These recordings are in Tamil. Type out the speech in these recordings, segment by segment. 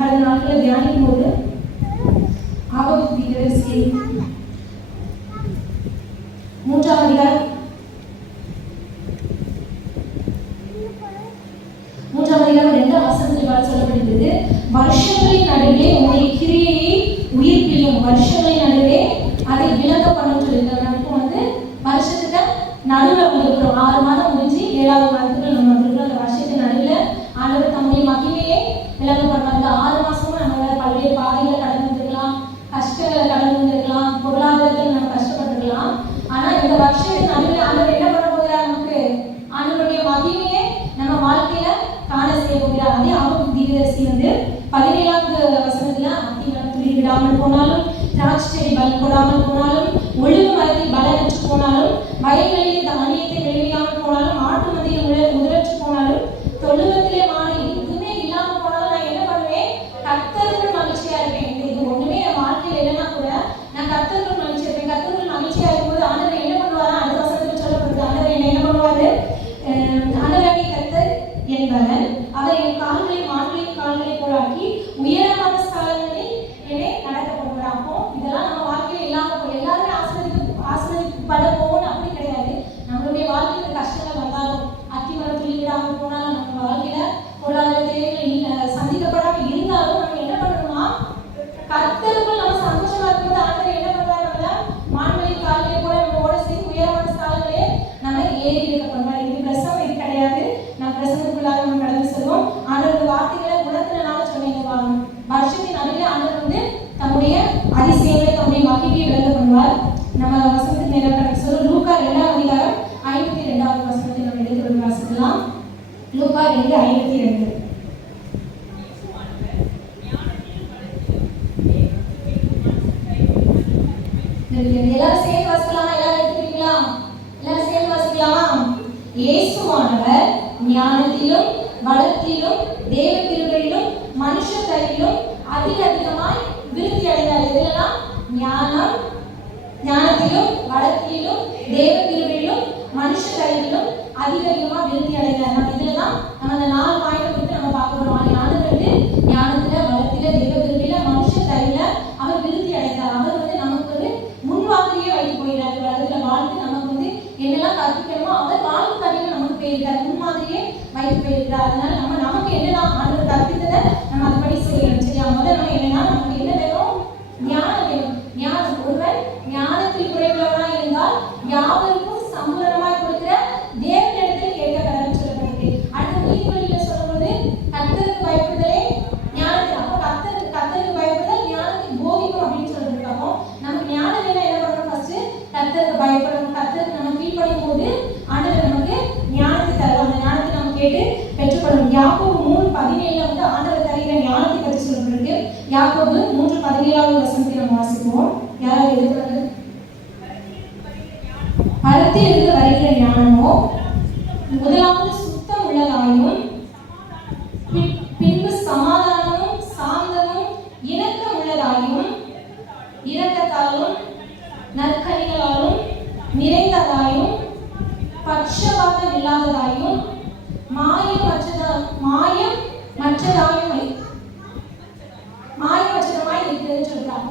கடந்த நாட்களில் தியானி படிக்கும்போது ஆகம தீர்க்கதரிசி 3ஆம் அதிகாரம் 2ஆம் வசனத்தில் சொல்லப்படுகிறது, வருஷங்களின் நடுவே உன்னுடைய கிரியையை உயிர்ப்பியும், வருஷங்களின் நடுவே அதை விளங்க பண்ண சொல்லியிருக்காங்க. நமக்கு வருஷத்துக்கு நடுவில் வந்திருக்கிறோம். 6 மாதம் முடிஞ்சு 7வது மாதத்துக்கு நம்ம வந்திருக்கிறோம். அந்த வருஷத்தின் நடுவில் ஆண்டவர் தம்முடைய மகிமையை விளங்க பண்ணுவாங்க. 6 மாசமும் நம்ம பல்வேறு பாதைகளை கடந்து வந்திருக்கலாம், கஷ்டங்களை கடந்து வந்திருக்கலாம், பொருளாதாரத்தில் நம்ம கஷ்டப்பட்டிருக்கலாம். ஆனா இந்த வருஷத்தின் நடுவில் ஆண்டவர் என்ன பண்ண போகிறார்? நமக்கு ஆண்டவருடைய மகிமையை நம்ம வாழ்க்கையில காண செய்ய போகிறார். அதே ஆகம தீர்க்கதரிசி 17வது வசனத்துல, அத்திமரம் துளிர் விடாமல் போனாலும், திராட்சை செடி பலன் கொடாமல் போனாலும், ஒழுங்கு மரத்தில் பலனற்று போனாலும், வயல்களில் தானியத்தை விளைவிக்காமல் போனாலும், ஆட்டு மந்தையில் முதலற்று போனாலும், தொழுவத்திலே மாறி எதுவுமே இல்லாம போனாலும் நான் என்ன பண்ணுவேன்? கர்த்தருக்குள் மகிழ்ச்சியா இருப்பேன். இது ஒண்ணுமே என் வாழ்க்கையில் இல்லைன்னா கூட நான் கர்த்தருக்குள் மகிழ்ச்சியா இருப்பேன். கர்த்தருக்குள் மகிழ்ச்சியா இருக்கும்போது ஆண்டவர் என்ன பண்ணுவாரா? அடுத்த வசனத்தில் சொல்லப்படுது, ஆண்டவர் என்ன பண்ணுவாரு? ஆண்டவராகிய கர்த்தர் என்பவன் அவர் என் கால்களை மான்களின் கால்களை போலாக்கி உயரமான ஸ்தலங்களில் என்னை நடக்க போகிறார். அப்போ இதெல்லாம் நம்ம வாழ்க்கையில் இல்லாம எல்லாருமே ஆசீர்வதிக்கப்பட போகணும் அப்படி கிடையாது. நம்மளுடைய வாழ்க்கையில் கஷ்டங்கள் வந்தாலும், அத்திமரம் துளிர் விடாமல் போனாலும், நம்ம வாழ்க்கையில பொருளாதார தேவைகள் சந்திக்கப்படாம இருந்தாலும் நம்ம என்ன பண்ணணுமா? கர்த்தருக்குள் நம்ம சந்தோஷமா இருக்கும்போது ஆண்டவர் என்ன பண்றாரு? நம்மள மான்களின் கால்களை போல நம்ம ஓட செய்து உயரமான ஸ்தலங்களே நம்ம ஏறி இருக்க பண்ணுவார். இது பிரசவம், இது கிடையாது. நம்ம பிரசவத்துக்குள்ளாக நம்ம கடந்து செல்வோம். ஆண்டவருடைய வார்த்தைகளை குணத்தினால சொன்னீங்க. வருஷத்தின் நடுவில் ஆண்டவர் தம்முடைய அதிசயங்களை, தம்முடைய மகிமையை விளங்க பண்ணுவார். நம்ம வசனத்துக்கு நேரம் கடந்து சொல்லுவோம். லூக்கா 2ஆம் அதிகாரம் 52வது வசனத்தை நம்ம எடுத்து வாசிக்கலாம். லூக்கா 2:52. எல்லாரும் சேர்ந்து வாசிக்கலாமா? எல்லாரும் எடுத்துக்கிறீங்களா? எல்லாரும் சேர்ந்து வாசிக்கலாமா? இயேசுவானவர் ஞானத்திலும் வளத்திலும் தேவ கிருபையிலும் மனுஷ தயவிலும் அதிகமாய் விருத்தி அடைந்தார். இதெல்லாம் ஞானத்திலும் வளத்திலும் தேவ கிருபையிலும் மனுஷ தயவிலும் அதிகமா விருத்தி அடைந்தார். நம்ம இதுலதான் நம்ம அந்த 4 பாயிண்ட் வந்து நம்ம பார்க்க போறோம். ஞானத்துல, வளத்தில, தேவ கிருபையில, மனுஷ தயவில அவர் விருத்தி அடைந்தார். அவர் நமக்கு முன்வாங்கியே வைத்து போயிடாரு. உலகத்துல வாழ்ந்து நமக்கு என்னெல்லாம் கற்பிக்கணுமோ அவர் வாழ்க்கை தனியில் நமக்கு போயிருக்கார், முன்மாதிரியே வைத்து போயிருக்கிறார். அதனால நமக்கு என்னெல்லாம் ஆண்டவர் கற்பித்ததை நம்ம அதுபடி செய்யணும். சரியா? முதல்ல நம்ம என்னன்னா, நமக்கு என்ன வேணும்? ஞானம் வேணும். ஞானம். ஒருவன் ஞானத்தில் குறைவுள்ளவனா இருந்தால் யாவருக்கும் சம்பூரணமாய் கொடுக்கிற தேவனிடத்தில் கேட்க கடவுள் சொல்லப்படுது. அடுத்த நீதிபதியில சொல்லும்போது கர்த்தருக்கு பயப்படுதலே ஞானத்தில். அப்போ கர்த்தருக்கு பயப்படுதல் ஞானத்தில் போதிக்கும் அப்படின்னு சொல்லிருக்காங்க. நமக்கு ஞானம் வேணும். என்ன பண்ணணும்? ஃபர்ஸ்ட் கர்த்தருக்கு பயப்படணும். கர்த்தருக்கு நம்ம கீழ்ப்படியும் போது ஆண்டவர் நமக்கு ஞானத்தை தருவார். அந்த ஞானத்தை நம்ம கேட்டு பெற்றுக்கொள்ளணும். யாக்கோபு 3:17 ஆண்டவர் தருகிற ஞானத்தை பற்றி சொல்லப்பட்டிருக்கு. யாக்கோபு 3:17வது வசனத்தை நம்ம வாசிப்போம். யாராவது எழுதுறது? பரத்திலிருந்து வருகிற ஞானமோ முதலாவது சுத்தம் உள்ளதாயும், பின்பு சமாதானமும் சாந்தமும் இணக்கம் உள்ளதாயும், இரக்கத்தாலும் நற்கனிகளாலும் நிறைந்ததாயும், பட்சபாதம் இல்லாததாயும், மாயமற்றதாய் இருக்கிறதுன்னு சொல்றாங்க.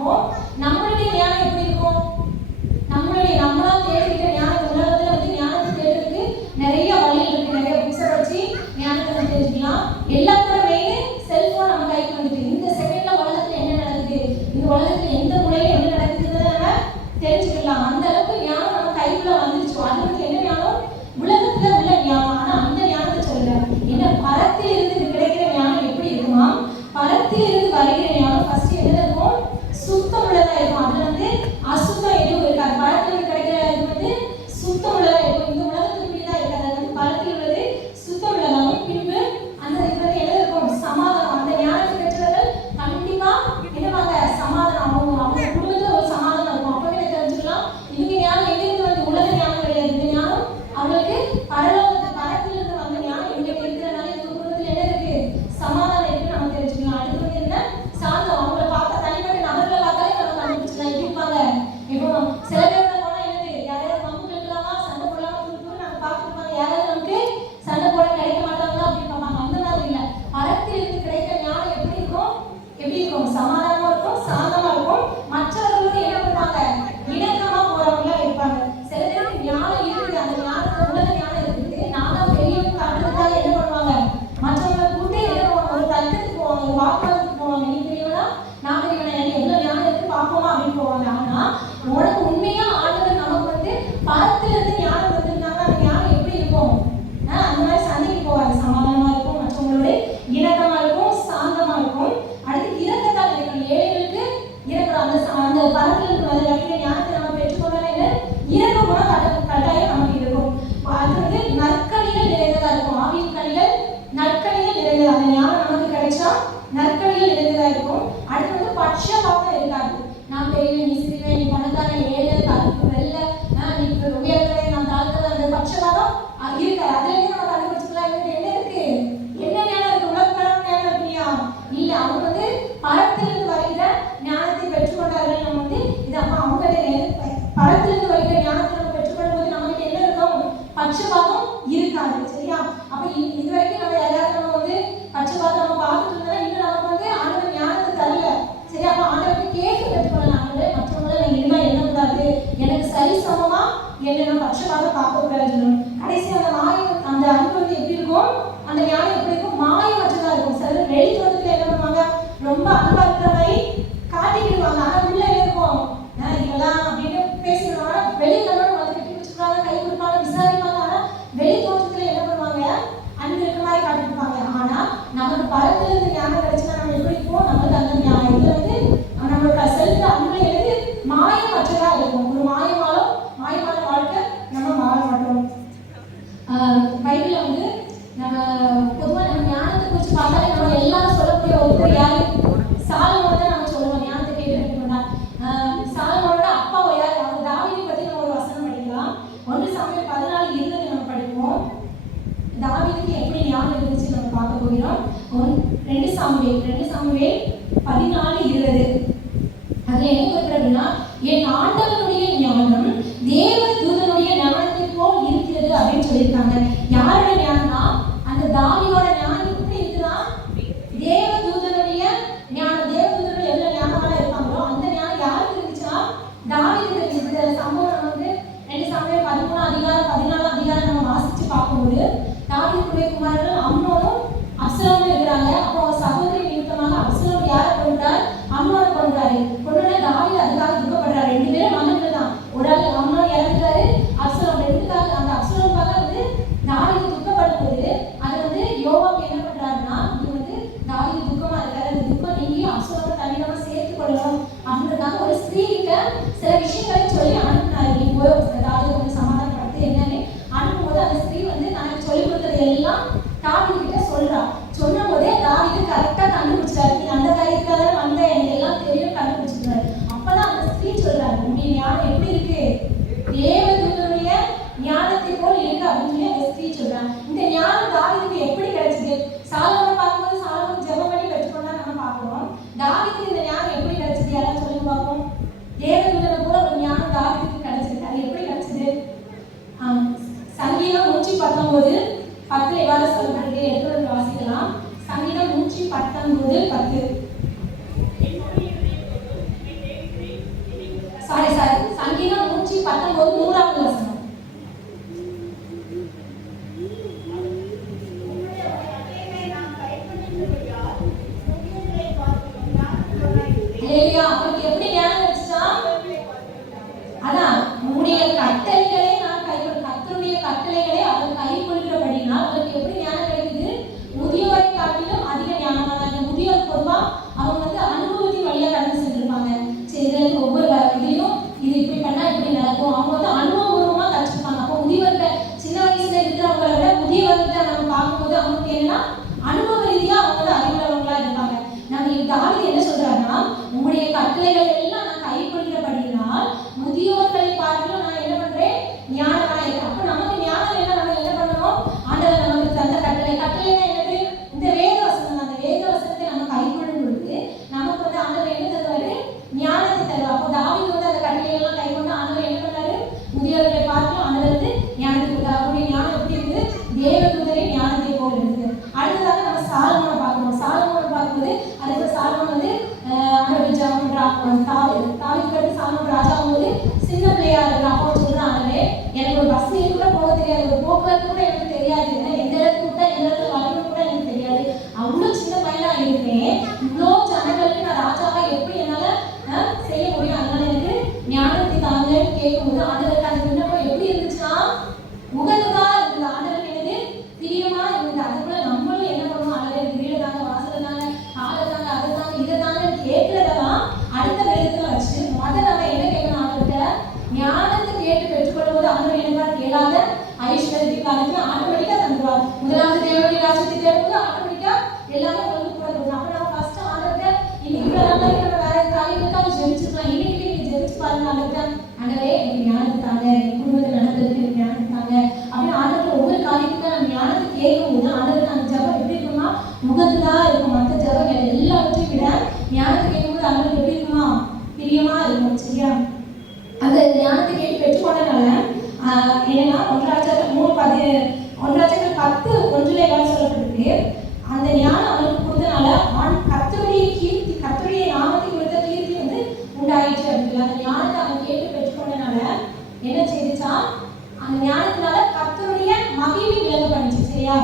நம்மளுடைய ஞானம் எப்படி இருக்கும்? நம்மளால் தேடிக்கிட்ட ஞானம், உலகத்துல ஞானத்தை தேடுறதுக்கு நிறைய வழி இருக்கு. நிறைய புக்ஸை வச்சு ஞானத்தை நம்ம தெரிஞ்சுக்கலாம். எல்லாத்தோட மெயின் செல்போன் நம்ம கைக்கு வந்துட்டு இந்த செகண்ட்ல உலகத்துல என்ன நடக்குது, இந்த உலகத்துல எந்த மூலையில என்ன நடக்குதுன்னு நம்ம தெரிஞ்சுக்கலாம். அந்த அளவுக்கு ஞானம் நம்ம கைக்குள்ள வந்துருச்சு. அது என்ன ஞானம்? உலகத்துல உள்ள ஞானம். ஆனா அந்த ஞானத்தை சொல்றேன். என்ன பரத்தில் இருந்து கிடைக்கிற ஞானம் எப்படி இருக்குமா? பரத்தில் இருந்து வருகிற ஞானம் ஃபர்ஸ்ட் என்ன இருக்கும்? சுத்தம் உள்ளதா இருக்கும். அதுல அசுத்தம் எதுவும் இருக்காது. பரத்தில் கிடைக்கிற இது சுத்தம் உள்ளதா இருக்கும். இந்த உலகத்துக்குரியதா இருக்காது. அது பரத்தில் உள்ளது சுத்தம் உள்ளதாகும். பின்பு அந்த இது என்ன இருக்கும்? சமாதானம். அந்த ஞானத்தை பெற்றவர்கள் கண்டிப்பா என்னவாங்க? சமாதானம். அவங்க குடும்பத்துல ஒரு சமாதானம் இருக்கும். அப்பவே தெரிஞ்சுக்கலாம் இவங்க ஞானம் எங்கிருந்து உலக ஞானம் கிடையாது. இந்த ஞானம் அவங்களுக்கு பரத்திலிருந்து வந்த ஞானம் இவங்க இருக்கிறதுனால இந்த குடும்பத்துல என்ன இருக்கு? சமாதானம் இருக்கு. நம்ம தெரிஞ்சுக்கலாம். அடுத்து என்ன? சாந்தம். அவங்கள பார்த்தா தனிப்பட்ட நபர்களை பார்த்தாலே நம்ம கண்டுபிடிச்சலாம். எப்படி இருப்பாங்க? இருக்கும், சாந்தமா இருக்கும். மற்றவர்களுக்கு என்ன பண்ணுவாங்க, இணக்கமா போறவங்களா இருப்பாங்க. சில பேருக்கு ஞானம் இருக்குது, அந்த ஞானத்துல உலக ஞானம் இருக்குது, நான் தான் பெரியவங்க காட்டுறதுக்காக என்ன பண்ணுவாங்க, மற்றவங்களை கூட்டி என்ன பண்ணுவாங்க, ஒரு தர்க்கத்துக்கு போவாங்க, ஒரு வாக்குவாதத்துக்கு போவாங்க. நீ பெரியவனா நான் பெரியவனா, எனக்கு எவ்வளவு ஞானம் இருக்கு பார்ப்போமா அப்படின்னு போவாங்க. ஆனா உனக்கு உண்மையா ஆண்டவர் நமக்கு வந்து பரத்துல இருந்து ஞானம் வந்திருந்தாங்க, அந்த ஞானம் எப்படி இருக்கும், அந்த மாதிரி சண்டைக்கு போவாங்க. சமாதானமா இருக்கும், மற்றவங்களோட இணக்கமா இருக்கும், சாந்தமா இருக்கும். அடுத்து இரக்கத்தால் இருக்கும், ஏழைகளுக்கு இறக்குறோம். அந்த பரத்துல இருக்கிற ஞானத்தை நம்ம பெற்றுக்கொள்ளலாம். இறக்க குணம் கட்டாயம் நமக்கு இருக்கும். அது வந்து நற்கனிகள் நிறைந்ததா இருக்கும். ஆவியின் கனிகள் நற்கனிகள் நிறைந்தது. அந்த ஞானம் நமக்கு கிடைச்சா நற்கனிகள் நிறைந்ததா இருக்கும். அடுத்து வந்து பட்சபாதம் இருக்காது. நான் பெரியவன், நீ சிறியவன், நீ பணக்காரன், ஏழை, கருப்பு, வெள்ளை, நீ உயர்ந்தவை, நான் தாழ்ந்தது, அந்த பட்சபாதம் இருக்காது. அதுல இருந்து நம்ம கண்டுபிடிச்சுக்கலாம் என்ன இருக்கு, என்ன ஞானம் இருக்கு, உலகக்கான ஞானம் இருக்குயா இல்ல. அவங்க வந்து பரத்திலிருந்து வருகிற ஞானத்தை பெற்றுக்கொண்டார்கள். நம்ம வந்து இது அம்மா அவங்க பரத்திலிருந்து வருகிற ஞானத்தை நம்ம பெற்றுக்கொள்ளும் போது நமக்கு என்ன இருக்கும், பட்சபாதம் இருக்காது. சரியா? அப்ப இது வரைக்கும் நம்ம எல்லாரும் நம்ம வந்து பட்சபாதம் நம்ம பார்த்துட்டு இருந்தா இன்னும் நமக்கு வந்து ஆண்டவர் ஞானத்தை தரல. சரி, அப்ப ஆண்டவருக்கு கேட்டு பெற்றுக்கொள்ளலாம். ஆண்டவரே மற்றவங்களை நான் இனிமே எண்ணக்கூடாது, எனக்கு சரி சமமா என்ன பட்சபாதம் பார்க்க கூடாது. கடைசி அந்த அன்பு வந்து எப்படி இருக்கும், அந்த ஞானம் எப்படி இருக்கும், மாயமற்றதா இருக்கும். சிலர் வெளித்தோட்டத்துல என்ன பண்ணுவாங்க, ரொம்ப அன்பா இருக்கிற மாதிரி காட்டிக்கிடுவாங்க. ஆனா உள்ள இருக்கும் இதெல்லாம் அப்படின்னு பேசிடுவாங்க. வெளித்தோட்டம் வந்து கட்டி வச்சுருவாங்க, கை கொடுப்பாங்க, விசாரிப்பாங்க. ஆனா வெளித்தோட்டத்துல என்ன பண்ணுவாங்க, அன்பு இருக்கிற மாதிரி காட்டிருப்பாங்க. ஆனா நமக்கு பரத்துல இருந்து ஞானம் கிடைச்சுன்னா நம்ம எப்படி இருப்போம், நமக்கு அந்த இதுல வந்து நம்மளோட செல்ஃப் அன்பு எழுதி மாயமற்றதா இருக்கும். ஒரு மாயமான வாழ்க்கை நம்ம வாழ மாட்டோம். பைபிள்ல வந்து நம்ம பொதுவாக நம்ம ஞானத்தை குறித்து பார்த்தாலே நம்ம எல்லாரும் சொல்லக்கூடிய ஒவ்வொரு யாரு, சாலமோன் தான் நம்ம சொல்லுவோம். ஞானத்தை கேட்டுக்கிட்டோம்னா சாலமோனோட அப்பாவை யார், அவங்க தாவீதை பத்தி நம்ம ஒரு வசனம் படிக்கலாம். 1 சாமுவேல் 14:20 நம்ம படிப்போம். தாவீதுக்கு எப்படி ஞானம் இருந்துச்சு நம்ம பார்க்க போகிறோம். 2 சாமுவேல் 14:20 அதுல என்ன குறிப்பிடுறதுன்னா, என் ஆண்டவனுடைய ஞானம் தேவ தூதனுடைய ஞானத்தை போல் இருக்கிறது அப்படின்னு சொல்லியிருக்காங்க. யாரோட ஞானம்னா, அந்த தாவீதோட ஞானம் எப்படி இருக்குன்னா, தேவ தூதனுடைய ஞானம். தேவ தூதர்கள் எவ்வளவு ஞானமா இருப்பாங்களோ அந்த ஞானம் யாருக்கு இருந்துச்சுன்னா தாவீதுக்கு இருந்துச்சு. இந்த சம்பவம் வந்து 2 சாமுவேல் 13 14 நம்ம வாசிச்சு பார்க்கும்போது, தாவீதுடைய குமாரர்கள் அம்னோனும் அப்சலோமும் இருக்கிறாங்க. அப்போ சகோதரி நிமித்தமாக அப்சலோம் யாரை கொண்டார், அம்னோனை கொண்டாரு. கொண்டு தாவீது அதுக்காக துக்கப்படுறாரு. 2 பேரும் மகன்கள் தான். ஒரு ஆள் அம்னோன் இறந்துட்டாரு, அப்சலோம் ரெண்டுக்காக அந்த அப்சலோமுக்காக வந்து தாவீது துக்கப்படும் போது அது வந்து யோவாப் என்ன பண்றாருன்னா, இது வந்து தாவீது துக்கமா இருக்காரு, அந்த துக்கம் நீங்கி அப்சலோமை தனியாக சேர்த்துக் கொள்ளணும் அப்படின்றதுக்காக ஒரு ஸ்திரீ கிட்ட சில விஷயங்களை சொல்லி அனுப்பினாரு. நீ போய் தாவீதை கொஞ்சம் சமாதானப்படுத்து என்னன்னு அனுப்பும்போது அந்த ஸ்திரீ வந்து தனக்கு சொல்லி கொடுத்தது எல்லாம் தாவீது கிட்ட சொல்றா. சொன்னும் போதே தாவீது கரெக்டா கண்டுபிடிச்சாரு. நீ அந்த காரியத்துக்காக வந்த, எனக்கு எல்லாம் தெரியும் கண்டுபிடிச்சிருக்காரு. அப்பதான் அந்த ஸ்திரீ சொல்றாரு, உங்களுடைய ஞானம் எப்படி இருக்கு, தேவதூதனுடைய ஞானத்தை போல் இருக்கு அப்படின்னு சொல்லி அந்த ஸ்திரீ சொல்றாங்க. இந்த ஞானம் தாவீதுக்கு எப்படி கிடைச்சது? சாலமோனை பார்க்கும்போது சாலமோன் ஜெபம் பண்ணி பெற்றுக்கொண்டா நம்ம பார்க்கிறோம். தாவீதுக்கு இந்த ஞானம் எப்படி கிடைச்சது, யாராவது சொல்லி பார்ப்போம். தேவதூதனை போல ஒரு ஞானம் தாவீதுக்கு கிடைச்சது. அது எப்படி கிடைச்சது? சங்கீதம் 119:10 எவ்வாறு சொல்லப்படுது எடுத்து வாசிக்கலாம். சங்கீதம் 119:10. சங்கீதம் 119 3வது வசனம். அவருக்கு எப்படி ஞானம் கிடைச்சா, அதான் உன்னுடைய கட்டளைகளை நான் கைக்கொள், கர்த்தருடைய கட்டளைகளை அவர் கைக்கொள்கிறபடினால் அவருக்கு எப்படி ஞானம் கிடைக்குது, முதியோரை காட்டிலும் அதிக ஞானமானாங்க. முதியோர் பொதுவா அவங்க வந்து அனுபவத்தின் வழியா கடந்து சென்றிருப்பாங்க. சரி, இதுல ஒவ்வொரு இதுலயும் இது இப்படி பண்ணா இப்படி நடக்கும், அவங்க வந்து அனுபவபூர்வமா கற்றுப்பாங்க. அப்போ முதியவர்கிட்ட சின்ன வயசுல இருக்கிறவங்களை விட முதியவர்கிட்ட நம்ம பார்க்கும்போது அவங்களுக்கு என்னன்னா அனுபவ ரீதியா அவங்க வந்து அறிவுள்ளவங்களா இருப்பாங்க. நம்ம தாவீது என்ன சொல்றாருன்னா, உங்களுடைய கட்டளைகள் எல்லாம் நான் கைக்கொள்கிறபடினால் முதியோர்களை கேட்கறதெல்லாம் அடுத்த விதத்துல வச்சு நம்ம என்ன கேட்கணும் ஆண்டவர்கிட்ட? ஞானத்தை கேட்டு பெற்றுக்கொள்ளும் போது ஆண்டவர் என்ன கேளாத ஐஸ்வர்யத்தை காலத்துல ஆட்டோமேட்டிக்கா தந்துருவார். முதலாவது தேவனுடைய ராஜ்யத்தை தேடும்போது ஆட்டோமேட்டிக்கா எல்லாமே உங்களுக்கு கூட தரும். அப்ப நம்ம ஃபர்ஸ்ட் ஆண்டவர்கிட்ட இன்னைக்கு நம்ம வேற காரியங்களுக்காக ஜெபிச்சுக்கலாம். இன்னைக்கு நீங்க ஜெபிச்சு பாருங்க ஆண்டவர்கிட்ட, ஆண்டவரே எனக்கு ஞானத்தை தாங்க, என் குடும்பத்தை நடத்துறதுக்கு எனக்கு ஞானத்தை தாங்க அப்படின்னு ஆண்டவர்கிட்ட ஒவ்வொரு காரியத்துக்கும் நம்ம ஞானத்தை கேட்கும்போது ஆண்டவருக்கு அந்த ஜபம் எப்படி இருக்குமா? முகத்துதா இருக்கும். மற்ற ஜபங்கள் எல்லாவற்றையும் விட ஞானத்தை கேட்கும்போது ஆண்டவருக்கு எப்படி இருக்குமா? பிரியமா இருக்கும். சரியா? அந்த ஞானத்தை கேட்டு பெற்றுக்கொண்டனால என்னன்னா 1 சொல்லப்பட்டிருக்கு. அந்த ஞானம் அவனுக்கு கொடுத்தனால கர்த்தருடைய கீர்த்தி, கர்த்தருடைய நாமத்தை கொடுத்த கீர்த்தி வந்து உண்டாயிடுச்சு அப்படின்னு. அந்த ஞானத்தை அவன் கேட்டு பெற்றுக்கொண்டனால என்ன செய்துச்சா? அந்த ஞானத்தினால கர்த்தருடைய மகிமை விளங்க பண்ணிச்சு. சரியா?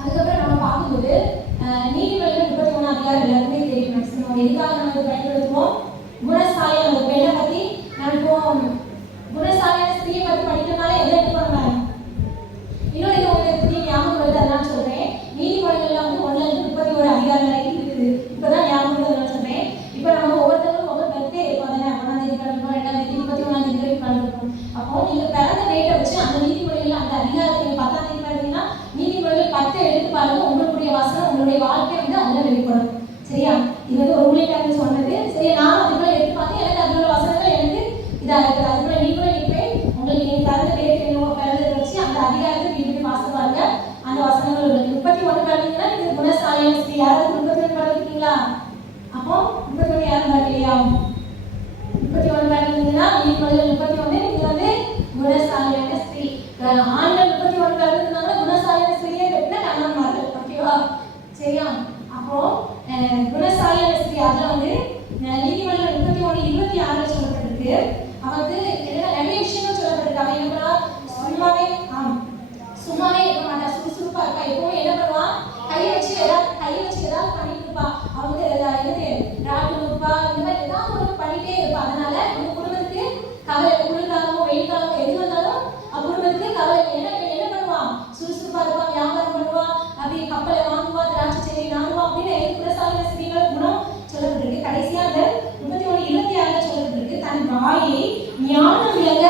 அதுக்கப்புறம் நம்ம பார்க்கும்போது நீதிமொழிகள் 31 அதிகாரம் எல்லாருமே தெரியும். மேக்ஸிமம் எதுக்காக நம்ம இதை பயன்படுத்துவோம்? குணசாலியான ஒரு பெண்ணை பத்தி நினைப்போம். குணசாலியான ஸ்திரியை பத்தி படிக்கிறதுனால எதை எடுத்துக்கணும்? இன்னொரு இது உங்களுக்கு புதிய ஞாபகம் வருது, அதெல்லாம் சொல்றேன். நீதிமொழிகள்ல வந்து 1-31 அதிகாரம் வரைக்கும் இருக்குது. இப்பதான் ஞாபகம் வருது, அதெல்லாம் சொல்றேன். இப்போ நம்ம ஒவ்வொருத்தரும் ஒவ்வொரு பர்த்டே இருக்கும். அதனால 1ஆம் தேதி பிறந்தோம், 2ஆம் தேதி, 31ஆம் தேதி வரைக்கும் பிறந்திருக்கும். அப்போ நீங்க பிறந்த டேட்டை வச்சு அந்த நீதிமொழிகள் அந்த அதிகாரத்தை 10ஆம் தேதி பிறந்தீங்கன்னா நீதிமொழிகள் 10 எடுத்து பாருங்க. உங்களுடைய வசனம், உங்களுடைய வாழ்க்கை வந்து அதில் வெளிப்படும். சரியா? இது வந்து ஒரு ஊழியக்காரங்க சொன்னது. சரி, நான் அதுக்குள்ள எடுத்து பார்த்தேன். எனக்கு அதோட வசனங்கள் எனக்கு இதா இருக்குது. அதுக்குள்ள நீங்களும் இப்போய் உங்களுக்கு நீங்க பிறந்த டேட் என்னவோ பிறந்ததை வச்சு அந்த அதிகாரத்தை நீங்க வாசித்து பாருங்க. அந்த வசனங்கள் உங்களுக்கு 31 பிறந்தீங்கன்னா இது குணசாலியான ஸ்திரீ. யாராவது 31 பிறந்திருக்கீங்களா? அப்போ 31 யாரும் பிறக்கலையா? 31 பிறந்தீங்கன்னா நீதிமொழிகள் 31 நீங்க வந்து குணசாலியான ஸ்திரீ. ஆண்கள் 31 பிறந்திருந்தாங்க குணசாலியான ஸ்திரீயை கட்டின கணவன்மார்கள். ஓகேவா? சரியா? அப்போ குணசாலியான ஸ்திரீ அதில் வந்து நீதிமன்றம் 31:26 சொல்லப்பட்டிருக்கு. அவன் வந்து நிறைய விஷயங்கள் சொல்லப்பட்டிருக்கு. அவன் என்ன பண்ணா? சும்மாவே இருக்க மாட்டா, சுறுசுறுப்பா இருப்பா. எப்பவும் என்ன பண்ணுவான்? கையை வச்சு ஏதாவது பண்ணிட்டு இருப்பா. அவன் வந்து என்னது ராட்டு இருப்பா, இந்த மாதிரி ஏதாவது ஒன்று பண்ணிட்டே இருப்பா. அதனால உங்க குடும்பத்துக்கு கவலை, குளிர்காலமோ வெயில் காலமோ எது வந்தாலும் குடும்பத்துக்கு கவலை. என்ன பண்ணுவான்? சுறுசுறுப்பா இருப்பான், வியாபாரம் பண்ணுவான், அப்படி கப்பலை வாங்குவா, திராட்சை செடி நாங்குவா அப்படின்னு குணசாலியான ஸ்திரீகள் குணம் சொல்லப்பட்டிருக்கு. கடைசியாக 31:26 சொல்லப்பட்டிருக்கு. தன் வாயை ஞானம் விளங்க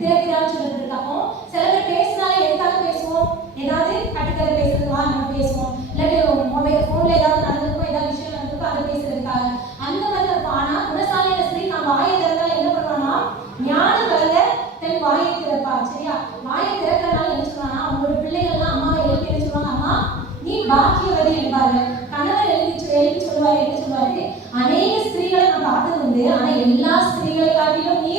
திறக்கிறான்னு சொல்லப்பட்டிருக்கு. அப்போ சில பேர் பேசினாலே எதுக்காக பேசுவோம்? ஏதாவது கட்டுக்கதை பேசுறதுவா நம்ம பேசுவோம், இல்லாட்டி மொபைல் ஃபோன்ல ஏதாவது நடந்திருக்கும், ஏதாவது விஷயம் நடந்திருக்கும், அதை பேசுறதுக்காக அந்த மாதிரி இருக்கும். ஆனா குணசாலியான ஸ்திரீ நான் வாயை திறந்தாலும் என்ன பண்ணுவானா? ஞானம் விளங்க தன் வாயை திறப்பா. சரியா? வாயை திறக்கிறதுனால என்ன சொல்லுவானா? அவங்களோட பிள்ளைகள்லாம் அம்மாவை எழுப்பி என்ன சொல்லுவாங்க? அம்மா நீ பாக்கியவதி என்பாரு. கணவர் எழுப்பி சொல்லுவாரு. என்ன சொல்லுவாரு? அநேக ஸ்திரீகளை நான் பார்த்தது உண்டு, ஆனா எல்லா ஸ்திரீகளை காட்டிலும் நீ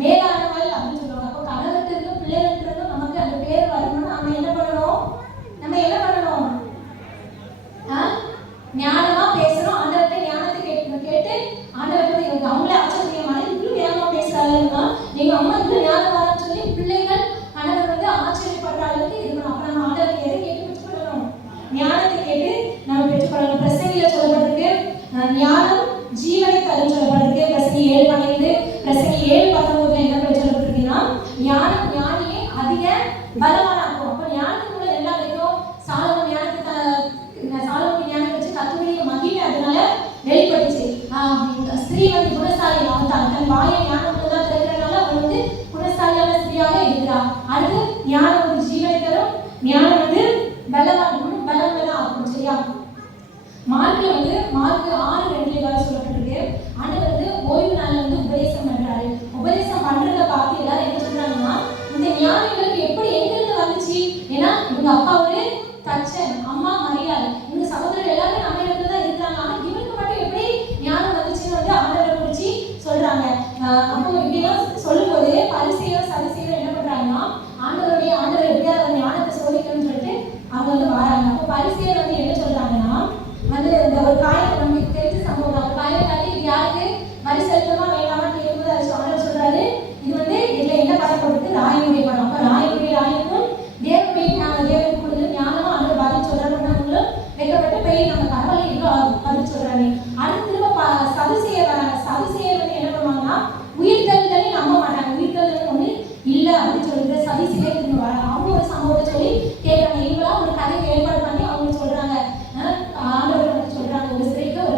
மேலானவள் அப்படின்னு சொல்லுவாங்க. அப்போ கணவர்கிட்ட பிள்ளைகிட்ட நமக்கு அந்த பேர் வரணும்னா நம்ம என்ன பண்ணணும்? ஞானமா பேசணும். ஆண்டவர்கிட்ட ஞானத்தை கேட்டு ஆண்டவர்கிட்ட இவங்க அவங்களே ஆச்சரியமான இன்னும் ஞானமா பேசுறாங்கன்னா நீங்க அம்மா இன்னும் ஞானமானு சொல்லி பிள்ளைகள் கணவர் வந்து ஆச்சரியப்படுற அளவுக்கு இருக்கணும். அப்ப நம்ம ஆண்டவர்கிட்ட எதை கேட்டு பெற்றுக்கொள்ளணும்? ஞானத்தை கேட்டு நம்ம பெற்றுக்கொள்ளணும். பிரசங்கில சொல்லப்பட்டிருக்கு ஞானம் ஜீவனை தரும் சொல்லப்பட்டிருக்கு. பிரசங்கி 7:12, பிரசங்கி 7:19 என்ன சொல்லப்பட்டிருக்குன்னா ஞானம் ஞானியை அதிக பலவானாக்கும். அப்போ ஞானத்துக்குள்ள என்ன கிடைக்கும்? சாலமோன் ஞானத்தை வச்சு கர்த்தருடைய மகிமை அதனால வெளிப்பட்டுச்சு. ஸ்திரீ வந்து குணசாலி ஆகிட்டாங்க. தன் வாயை ஞானம் தான் திறக்கிறதுனால அவன் வந்து குணசாலியான ஸ்திரீயாக இருக்கிறான். அடுத்து ஞானம் வந்து ஜீவனை தரும், ஞானம் வந்து பலவான் ஆகும். சரியா? மார்க் 6:2 சொல்லப்பட்டிருக்கு. ஆண்டவர் வந்து ஓய்வு நாள்ல வந்து உபதேசம் பண்றாரு. உபதேசம் பண்றத பார்த்து எல்லாரும் என்ன சொல்றாங்கன்னா இந்த ஞானங்களுக்கு எப்படி எங்கிருந்து வந்துச்சு? ஏன்னா இவங்க அப்பா ஒரு தச்சன், அம்மா மரியாள், இவங்க சகோதரர் எல்லாரும் நம்ம இடத்துல தான் இருக்கிறாங்க. ஆனா இவருக்கு மட்டும் எப்படி ஞானம் வந்துச்சுன்னு வந்து ஆண்டவரை குறிச்சு சொல்றாங்க. அப்போ இப்படிலாம் சொல்லும்போது பரிசேயர் சதுசேயர் என்ன பண்றாங்கன்னா ஆண்டவர் எப்படியாவது ஞானத்தை சோதிக்கணும்னு சொல்லிட்டு அவங்க வந்து வராங்க. அப்போ பரிசேயர் வந்து என்ன சொல்றாங்கன்னா வந்து இந்த ஒரு காயத்தை நமக்கு தெரிஞ்ச சம்பவம். ஒரு காயை காட்டி இது யாருக்கு வரி செலுத்தமா வேண்டாமா கேட்கும்போது ஆண்டவர் சொல்றாரு இது வந்து இதுல என்ன படம் போட்டு ராயனுடைய படம். அப்போ ராயனுக்கும் தேவனுக்கு கொடுத்து ஞானமா ஆண்டவர் பதில் சொல்றாரு. வைக்கப்பட்டு போய் நம்ம பரவாயில்ல இவ்வளோ பதில் சொல்றாரு. அடுத்து திரும்ப சதுசேயர் வராங்க. சதுசேயர் வந்து என்ன பண்ணுவாங்கன்னா உயிர்த்தெழுதலை நம்ப மாட்டாங்க. உயிர்த்தெழுதல் ஒண்ணு இல்லை அப்படின்னு சொல்லிட்டு சதுசேயர் திரும்ப வராங்க. அவங்க ஒரு சம்பவத்தை சொல்லி கேட்கறாங்க. இவங்களா ஒரு கதையை ஏற்பாடு பண்ணி அவங்க சொல்றாங்க. ஆண்டவர் வந்து சொல்றாங்க ஒரு ஸ்திரீக்கு ஒரு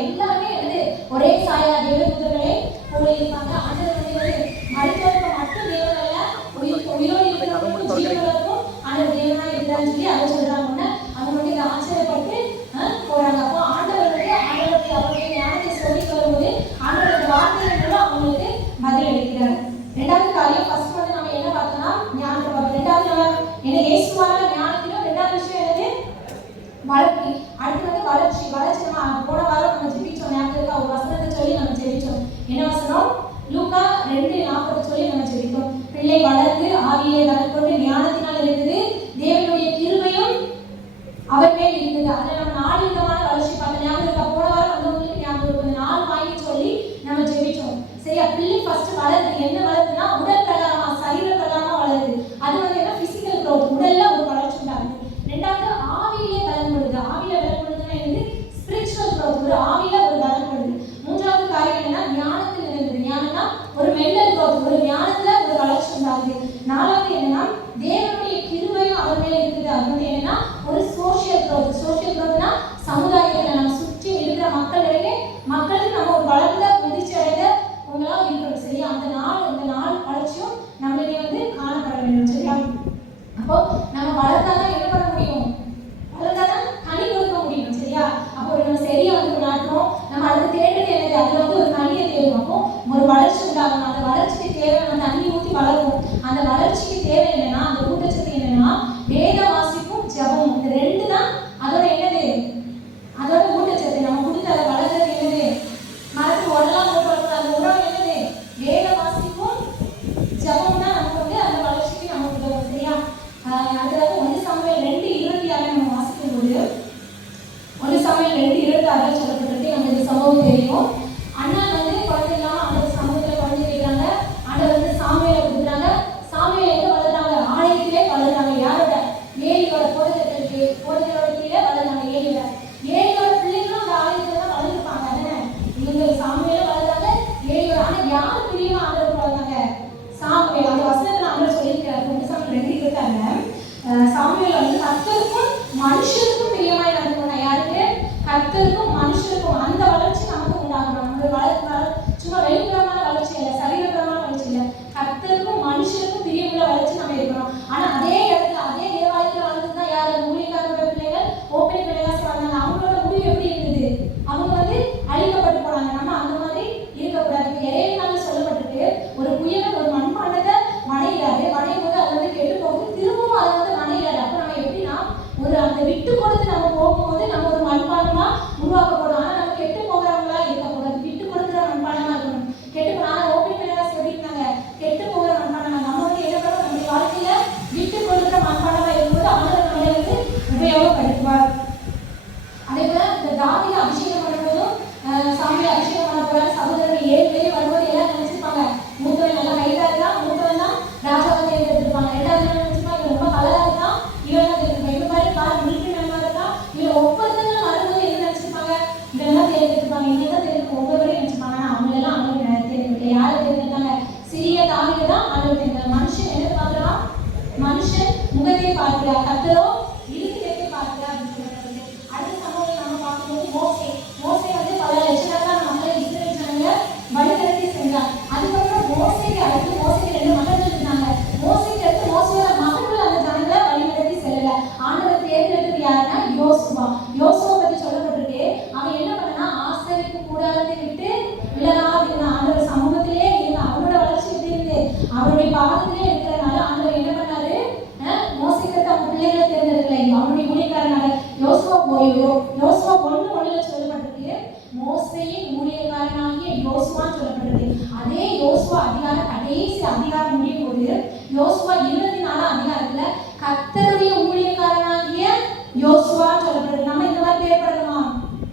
எல்லாருமே வந்து ஒரே சாயா தேவதூதர்களே போல இருப்பாங்க. ஆண்டவர் வந்து மருத்துவருக்கு மட்டும் தேவன் அல்ல, உயிரோடு இருக்கிறவங்களுக்கும் ஜீவனுக்கும் ஆண்டவர் தேவனா இருக்கிறான்னு சொல்லி அதை சொல்றாங்கன்னா அவங்க வந்து இதை ஆச்சரியப்பட்டு போறாங்க. அப்போ ஆண்டவர் வந்து ஆண்டவருக்கு அவருடைய ஞானத்தை சொல்லி வரும்போது ஆண்டவருடைய வார்த்தைகள் மூலம் அவங்களுக்கு பதில் அளிக்கிறார். ரெண்டாவது காரியம், ஃபர்ஸ்ட் வந்து நம்ம என்ன பார்த்தோம்னா ஞானத்தை பார்த்தோம். ரெண்டாவது நம்ம என்ன இயேசுவான ஞானத்திலும் ரெண்டாவது விஷயம் என்னது வளர்ச்சி. அடுத்து வந்து வளர்ச்சி. வளர்ச்சி நம்ம போன வாரம் நம்ம ஜெபிச்சோம், ஞாபகம் ஒரு வசனத்தை சொல்லி நம்ம ஜெபிச்சோம். என்ன வசனம்? லூக்கா 2:40 சொல்லி நம்ம ஜெபித்தோம். பிள்ளை வளர்ந்து ஆவியை வளர்ந்து ஞானத்தினால் இருக்குது, தேவனுடைய கிருபையும் அவர் மேல் இருந்தது. அதில் நம்ம 4 விதமான வளர்ச்சி பார்த்த ஞாபகம் இருக்கா? போன வாரம் வந்தவங்களுக்கு ஞாபகம் இருக்கும். 4 பாயிண்ட் சொல்லி நம்ம ஜெபிச்சோம். சரியா? பிள்ளை ஃபர்ஸ்ட் வளருது. என்ன வளருதுன்னா உடல் பிரகாரமா, சரீர பிரகாரமா வளருது. அது வந்து என்ன? பிசிக்கல் growth, உடல்ல ஒரு வளர்ச்சி உண்டாகுது. ரெண்டாவது ஆவியிலே பலன் கொடுது. ஆவியில பலன் கொடுதுன்னா என்னது? ஸ்பிரிச்சுவல் growth, ஒரு ஆவியில ஒரு பலன் கொடுது. மூன்றாவது காரியம் என்னன்னா ஞானத்தில் நிறைந்தது. ஞானம்னா ஒரு மென்டல் growth, ஒரு ஞானத்துல ஒரு வளர்ச்சி உண்டாகுது. நாலாவது என்னன்னா தேவனுடைய கிருபையும் அவர் மேல இருக்குது. அது வந்து என்னன்னா ஒரு சோஷியல் growth. சோஷியல் growthனா சமுதாயத்துல நம்ம சுற்றி இருக்கிற மக்களுக்கு நம்ம ஒரு வளர்ந்த முதிர்ச்சி அடைந்த உங்களா இருக்கணும். சரியா? இந்த நாள் வளர்ச்சியும் நம்மளுடைய வந்து காணப்பட வேண்டும். சரியா? அப்போ நம்ம வளர்ந்தாதான் என்ன பண்ண முடியும்? வளர்ந்தாதான் கனி கொடுக்க முடியும். சரியா? அப்போ நம்ம சரியா வந்து நாட்டணும். நம்ம அதுக்கு தேடுறது என்னது? அதுல வந்து ஒரு கனியை தேடும். அப்போ ஒரு வளர்ச்சி உண்டாகணும். அந்த வளர்ச்சிக்கு தேவை நம்ம தண்ணி ஊற்றி வளரும். அந்த வளர்ச்சிக்கு தேவை என்னன்னா, அந்த ஊட்டச்சத்து என்னன்னா வேத வாசிப்பும் ஜபமும். இந்த ரெண்டு தான் அதோட என்னது? அதோட ஊட்டச்சத்து. நம்ம கொடுத்து அதை வளர்க்கறது என்னது? மரத்துக்கு உடலாம் போட்டு வளர்க்கணும். அந்த உரம் என்னது? வேத வாசிப்பும் ஜபம் தான் நமக்கு வந்து அந்த வளர்ச்சிக்கு நமக்கு உதவும். சரியா? அதுல 1 சாமுவேல் 2:26 நம்ம வாசிக்கும் போது 1 சாமுவேல் 2:26 சொல்லப்பட்டிருக்கு. நமக்கு இந்த சம்பவம் தெரியும். அண்ணா வந்து குழந்தை இல்லாம ஆண்டவர் சமூகத்துல குழந்தை கேட்கிறாங்க. ஆண்டவர் வந்து சாமுவேலை கொடுக்குறாங்க. சாமுவேல் எங்க வளர்றாங்க? ஆலயத்திலே வளர்றாங்க. யாரோட? ஏலியோட போதகரோட கீழே வளர்றாங்க. ஏலியோட பிள்ளைகளும் அந்த ஆலயத்துல தான் வளர்ந்துருப்பாங்க. தானே? இவங்க சாமுவேல வளர்றாங்க, ஏலியோட. ஆனா யார் பிரியமா ஆண்டவர் வளர்ந்தாங்க? சாமுவேல். அந்த வசனத்துல ஆண்டவர் சொல்லியிருக்கிறார் 1 சாமுவேல் 2:26 சாமுவேல் வந்து கர்த்தருக்கும் மனுஷருக்கும் பிரியமாய் நடக்கணும். யாருக்கு? கர்த்தருக்கும் மனுஷருக்கும். அந்த வளர்ச்சி நமக்கு உண்டாகணும். நம்ம சும்மா வெளிப்புறமான வளர்ச்சி இல்லை, சரீரபுரமான வளர்ச்சி இல்லை. கர்த்தருக்கும் மனுஷருக்கும் பிரியமுள்ள வளர்ச்சி நம்ம இருக்கணும். ஆனா அதே இடத்துல அதே தேவாலயத்துல வளர்ந்துதான் யார்? அந்த ஊழியக்காரோட பிள்ளைகள் ஓப்பனிங் பிள்ளைகள் வந்தாங்க. அவங்களோட முடிவு எப்படி இருந்தது? அவங்க வந்து அழிக்கப்பட்டு போனாங்க. நம்ம அந்த மாதிரி இருக்கக்கூடாது. இறைவனால் சொல்லப்பட்டிருக்கு, ஒரு குயவன் ஒரு மண்பாண்டத்தை வணையிறாரு. வணையும் போது அது வந்து கெட்டு போகுது, திரும்பவும் அதை வந்து வணையிறாரு. அப்போ நம்ம எப்படின்னா ஒரு அந்த விட்டு கொடுத்து நம்ம போகும்போது நம்ம ஒரு மண்பாண்டமா உருவாக்கப்படும். ஆனா நம்ம கெட்டு போகிறவங்களா இருக்கக்கூடாது. விட்டு கொடுக்குற மண்பாண்டமா இருக்கணும். கெட்டு போனா ஓப்பனிங் பிள்ளைகள் சொல்லியிருந்தாங்க, கெட்டு போகிற மண்பாண்டமா. நம்ம வந்து என்ன பண்ணணும்? நம்முடைய வாழ்க்கையில விட்டு கொடுக்குற மண்பாண்டமா இருக்கும்போது ஆண்டவர் நம்மளை வந்து உபயோகப்படுத்துவார். அதே போல இந்த தாவீதை அபிஷேகம் பண்ணும்போதும் சாமியை அபிஷேகம் பண்ண போற சகோதரர்கள் 7 பேர் வரும்போது எல்லாம் நினைச்சிருப்பாங்க, மூத்தவன் நல்லா ஹைட்டா இருக்கான், மூத்தவன் தான் ராஜாவை தேர்ந்தெடுத்திருப்பாங்க. ரெண்டாவது என்ன நினைச்சிருப்பாங்க? இவன் ரொம்ப கலரா இருக்கான், இவன் தான் தேர்ந்தெடுப்பாங்க. இந்த மாதிரி கார் மிலிட்டரி மேன்மா இருக்கான், இவன் ஒவ்வொருத்தரும் வரும்போது என்ன நினைச்சிருப்பாங்க? இதெல்லாம் தேர்ந்தெடுத்திருப்பாங்க, இதெல்லாம் தேர்ந்தெடுக்க ஒவ்வொருவரையும் நினைச்சிருப்பாங்க. ஆனா அவங்க எல்லாம் அவங்க தேர்ந்தெடுக்கல. யாரை தேர்ந்தெடுத்தாங்க? சிறிய தாவீதை தான் ஆண்டவர் தேர்ந்தெடுத்தார். மனுஷன் எதை பார்க்கலாம்? மனுஷன் முகத்தை பார்க்கிறார், கர்த்தரோ இருதயத்தை பார்க்கிறார் அப்படின்னு சொல்லப்படுது. அடுத்த சம்பவம் நம்ம பார்க்கும்போது மோசே வந்து பல லட்சக்கணக்கான மக்களை இஸ்ரவேல் ஜனங்க வழிநடத்தி சென்றார். அதுக்கப்புறம் மோசேக்கு அடுத்து மோசேக்கு 2 மகன்கள் இருந்தாங்க. மோசேக்கு அடுத்து மோசேயோட மகன்கள் அந்த ஜனங்களை வழிநடத்தி செல்லல. ஆண்டவர் தேர்ந்தெடுத்தது யாருன்னா யோசுவா பத்தி சொல்லப்பட்டிருக்கு. அவன் என்ன பண்ணனா ஆசரிப்பு கூடாரத்தை விட்டு விலகாதிருந்தான். ஆண்டவர் சமூகத்திலே இருந்தான். அவனோட வளர்ச்சி எப்படி இருந்து? அவருடைய பாதத்திலே இருக்கிறனால ஆண்டவர் என்ன பண்ணாரு? மோசேக்கு அவங்க பிள்ளைகளை தேர்ந்தெடுக்கல. அவனுடைய ஊழியக்காரனால யோசுவா 1:1 சொல்லப்பட்டிருக்கு. மோசேயின் ஊழியக்காரனாகிய யோசுவான்னு சொல்லப்பட்டிருக்கு. அதே யோசுவா கடைசி அதிகாரம் முடியும் போது யோசுவா 24 அதிகாரத்துல கர்த்தருடைய ஊழியக்காரனாகிய யோசுவான்னு சொல்லப்பட்டிருக்கு. நம்ம இந்த மாதிரி பேர் படணுமா?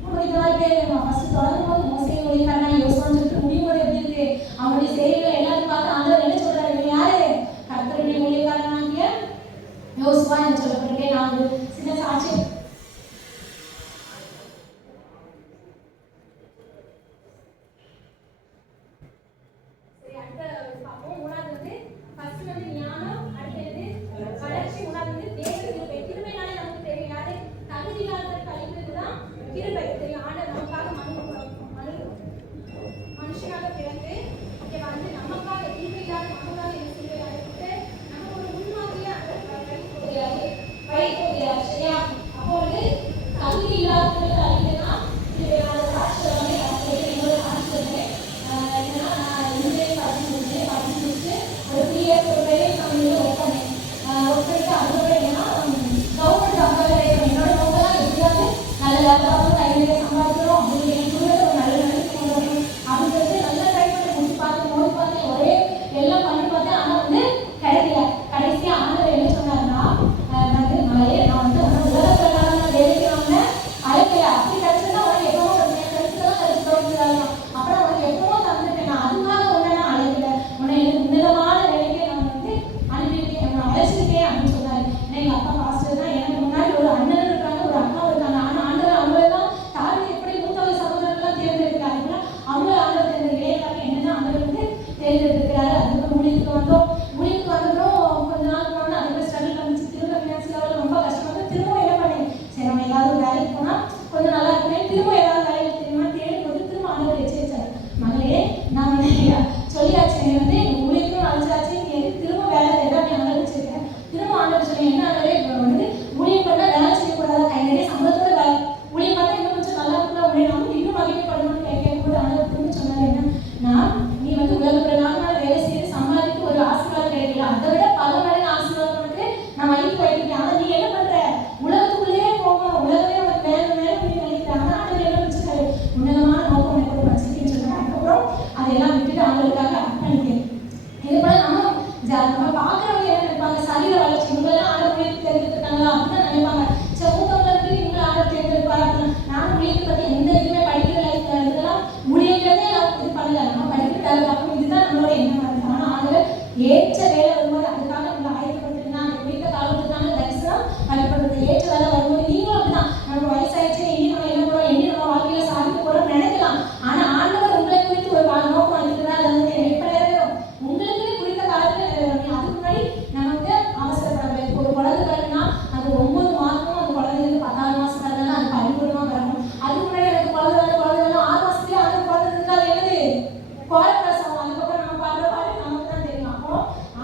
நம்ம இந்த மாதிரி பேர் வேணுமா? ஃபர்ஸ்ட் தொடங்கும் போது மோசேயின் ஊழியக்காரனாகிய யோசுவான்னு சொல்லிட்டு முடியும் போது எப்படி இருக்கு? அவனுடைய செயல்களை எல்லாரும் பார்த்து ஆண்டவர் என்ன சொல்றாரு? இவன் யாரு? கர்த்தருடைய ஊழியக்காரனாகிய யோசுவா என்று சொல்லப்பட்டிருக்கேன். நான் ஒரு சின்ன சாட்சி அடுத்த பார்ப்போம். 3வது வந்து ஃபர்ஸ்ட் வந்து ஞானம், அடுத்தது வளர்ச்சி, 3வது வந்து வேலை பார்க்கணும், கை நிறைய சம்பாதிக்கணும், அப்படி என் குடும்பத்தை ஒரு நல்ல நிலைக்கு கொண்டு வரணும் அப்படின்னு சொல்லிட்டு நல்லா ட்ரை பண்ணி முடிச்சு பார்த்து மோதி பார்த்தேன், ஒரே எல்லாம் பண்ணி பார்த்தேன். ஆனால் வந்து கிடைக்கல. கடைசியா ஆண்டவர் என்ன சொன்னாருன்னா, மலையே நான் வந்து உலக பிரகாரம் வேலைக்கு வாங்க அழைக்கல, அப்படி கிடைச்சதுன்னா உனக்கு எப்பவும் கிடைச்சதான் கிடைச்சிட்டு அப்புறம் உனக்கு எப்பவும் தந்துட்டேன், நான் அதுக்காக உன்னை நான் அழைக்கல, உன்னை எனக்கு உன்னதமான வேலைக்கு நான் வந்து அனுப்பியிருக்கேன், நான் அழைச்சிருக்கேன் அப்படின்னு சொன்னாரு. ஏன்னா எங்க அப்பா பாஸ்டர் தான், எனக்கு முன்னாடி ஒரு அண்ணன் இருக்காங்க, ஒரு அக்கா இருக்காங்க. ஆனா ஆண்டவர் அவங்களெல்லாம் தாழ்ந்து எப்படி மூத்தவங்க சகோதரர்கள்லாம் தேர்ந்தெடுக்கிறாங்க, அவங்க ஆண்டவர் தேர்ந்தெடுக்கிறாங்க, என்னதான் ஆண்டவர் வந்து தேர்ந்தெடுக்கிறாரு. அதுக்கு ஊழியத்துக்கு வந்தோம். ஊழியத்துக்கு வந்ததும் கொஞ்ச நாள் போனோம், அதுக்கு ஸ்ட்ரகிள் பண்ணிச்சு, திரும்ப ஃபினான்ஸ் லெவலில் ரொம்ப கஷ்டப்பட்டு திரும்ப என்ன பண்ணேன், சரி நம்ம ஏதாவது ஒரு வேலைக்கு போனா கொஞ்சம் நல்லா இருக்குமே, திரும்ப ஏதாவது வேலைக்கு தெரியுமா தேடும் போது திரும்ப ஆண்டவர் எச்சரிச்சாரு, மகளே நான் வந்து சொல்லியாச்சு, நீ வந்து ஊழியத்துக்கும் அழைச்சாச்சு, நீ எதுக்கு திரும்ப வேலை தேட நீ அனுப்பிச்சிருக்கேன். திரும்ப ஆண்டவர் சொல்லி என்ன ஆண்டவரே வந்து ஊழியம் பண்ணா வேலை செய்யக்கூடாது, கை நிறைய சம்பளத்தோட வேலை ஊழியம் பார்த்தா இன்னும் கொஞ்சம் நல்லா இருக்குல்ல, ஊழியம் நமக்கு இன்னும் மகிமைப்படணும்னு கேட்கும்போது ஆண்டவர் திரும்ப சொன்னாரு என்ன, நீ வந்து உலக பிரகாரமான வேலை செய்து சம்பாதித்து ஒரு ஆசீர்வாதம் கிடைக்கல, அதை விட பல மடங்கு ஆசீர்வாதம் உனக்கு நான் வைத்து வைக்கிறேன். ஆனால் நீ என்ன பண்ற, உலகத்துக்குள்ளேயே போகணும், உலகமே உனக்கு வேணும் வேணும் நீ நினைக்கிறாங்க. ஆண்டவர் என்ன வச்சுக்காரு, உன்னதமான நோக்கம் உனக்கு வச்சிருக்கேன்னு சொன்னாங்க. அதுக்கப்புறம் அதையெல்லாம் விட்டுட்டு ஆண்டவருக்காக அர்ப்பணிக்கிறேன். இது போல நம்ம பார்க்குறவங்க என்ன நினைப்பாங்க, சரீர வளர்ச்சி இவங்கெல்லாம் ஆண்டவர் உயர்த்து தேர்ந்தெடுத்துட்டாங்களா அப்படின்னு நினைப்பாங்க. சரி மூத்தவங்களை இருக்கு இவங்க ஆண்டவர் தேர்ந்தெடுப்பாரு. நான் உயர்த்து பற்றி எந்த இதுவுமே படிக்கிற இதெல்லாம் முடியுங்கிறதே நான் இது பண்ணல, நம்ம படிக்கிறது அப்புறம் இதுதான் நம்மளோட எண்ணமாக இருக்கு. ஆனால் ஆண்டவர் ஏற்ற வேலை வரும்போது அதுக்காக நம்ம ஆயத்தப்பட்டுருந்தா அந்த குறித்த காலத்துக்கான தரிசனம் வழிபடுறது ஏற்ற வேலை வரும்போது நீங்களும் அப்படிதான், நம்ம வயசாயிடுச்சு இனி நம்ம என்ன போறோம், இனி நம்ம வாழ்க்கையில சாதிக்க போறோம்னு நினைக்கலாம். ஆனா ஆண்டவர் உங்களை குறித்து ஒரு நோக்கம் வச்சிருக்கிறார், அது வந்து எப்ப நிறைவேறும், உங்களுக்கு குறித்த காலத்துல நிறைவேறும். அதுக்கு முன்னாடி நமக்கு அவசரப்படக்கூடாது. இப்போ ஒரு குழந்தை பிறகுனா அது 9 மாதமும் அந்த குழந்தைங்களுக்கு 10 மாசம் பிறகுனா அது பரிபூர்ணமா பிறக்கும். அதுக்கு முன்னாடி எனக்கு குழந்தை 6 மாசத்துலயே அந்த குழந்தை இருந்தா அது என்னது கோரப்பிரசவம். அதுக்கப்புறம் நம்ம பாடுற பாட்டு நமக்கு தான் தெரியும். அப்போ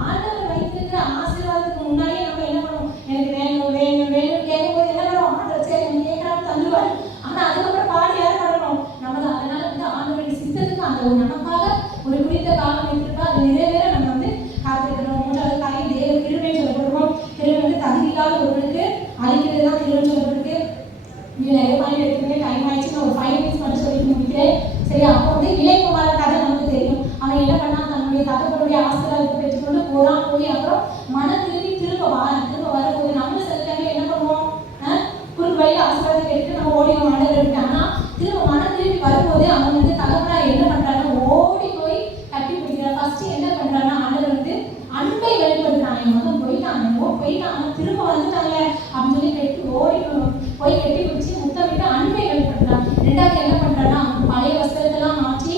ஆண்டவர் வைத்திருக்கிற ஆசீர்வாதத்துக்கு முன்னாடியே நம்ம என்ன பண்ணுவோம், எனக்கு வேணும் வேணும் வேணும் கேட்கும்போது என்ன பண்ணுவோம், ஆண்டவர் சரி நம்ம கேட்கறான்னு தந்துருவாரு. ஆனா அதுக்கப்புறம் பாடி யார் பண்ணணும், நம்ம தான். அதனால வந்து ஆண்டவருடைய சித்தத்துக்கு அந்த ஒரு நமக்காக ஒரு குறித்த காலம் வைத்திருக்கா, அது நிறைவேற நம்ம வந்து காத்திருக்கிறோம். 3வது காரியம் தேவ கிருபைன்னு சொல்லப்படுவோம். கிருபை வந்து தகுதியில்லாத ஒருவனுக்கு அழைக்கிறது தான் கிருபைன்னு சொல்லப்படுது. நீ நிறைய பாயிண்ட் எடுத்துக்கிட்டே டைம் ஆயிடுச்சு, நான் ஒரு 5 மினிட்ஸ் மட்டும் சொல்லிட்டு முடிக்கிறேன். சரி, அப்போ வந்து இளையகுமார கதை நமக்கு தெரியும். அவன் என்ன பண்ணான், தன்னுடைய தகப்பனுடைய ஆசீர்வாதத்தை பெற்றுக்கொண்டு போறான். போய் அப்புறம் மனம் திரும்ப வரும்போது நம்ம சில டைம்ல என்ன பண்ணுவோம், குறுக்கு வழியில் ஆசீர்வாதத்தை எடுத்து நம்ம ஓடிவோம் ஆண்டவர் இருக்கு. ஆனா திரும்ப மனம் திரும்பி வரும்போது அவன் வந்து தகப்பனா என்ன பண்றான்னா ஓடி போய் கட்டி பிடிக்கிறான். ஃபர்ஸ்ட் என்ன பண்றான்னா ஆண்டவர் வந்து அன்பை வெளிப்படுத்துறான். என் மகன் போயிட்டான் திரும்ப வந்துட்டாங்க அப்படின்னு சொல்லி போய் கட்டி பிடிச்சி முத்தமிட்டு அன்பை வெளிப்படுத்துறான். 2வது என்ன பண்றான்னா பழைய வஸ்திரத்தெல்லாம் மாற்றி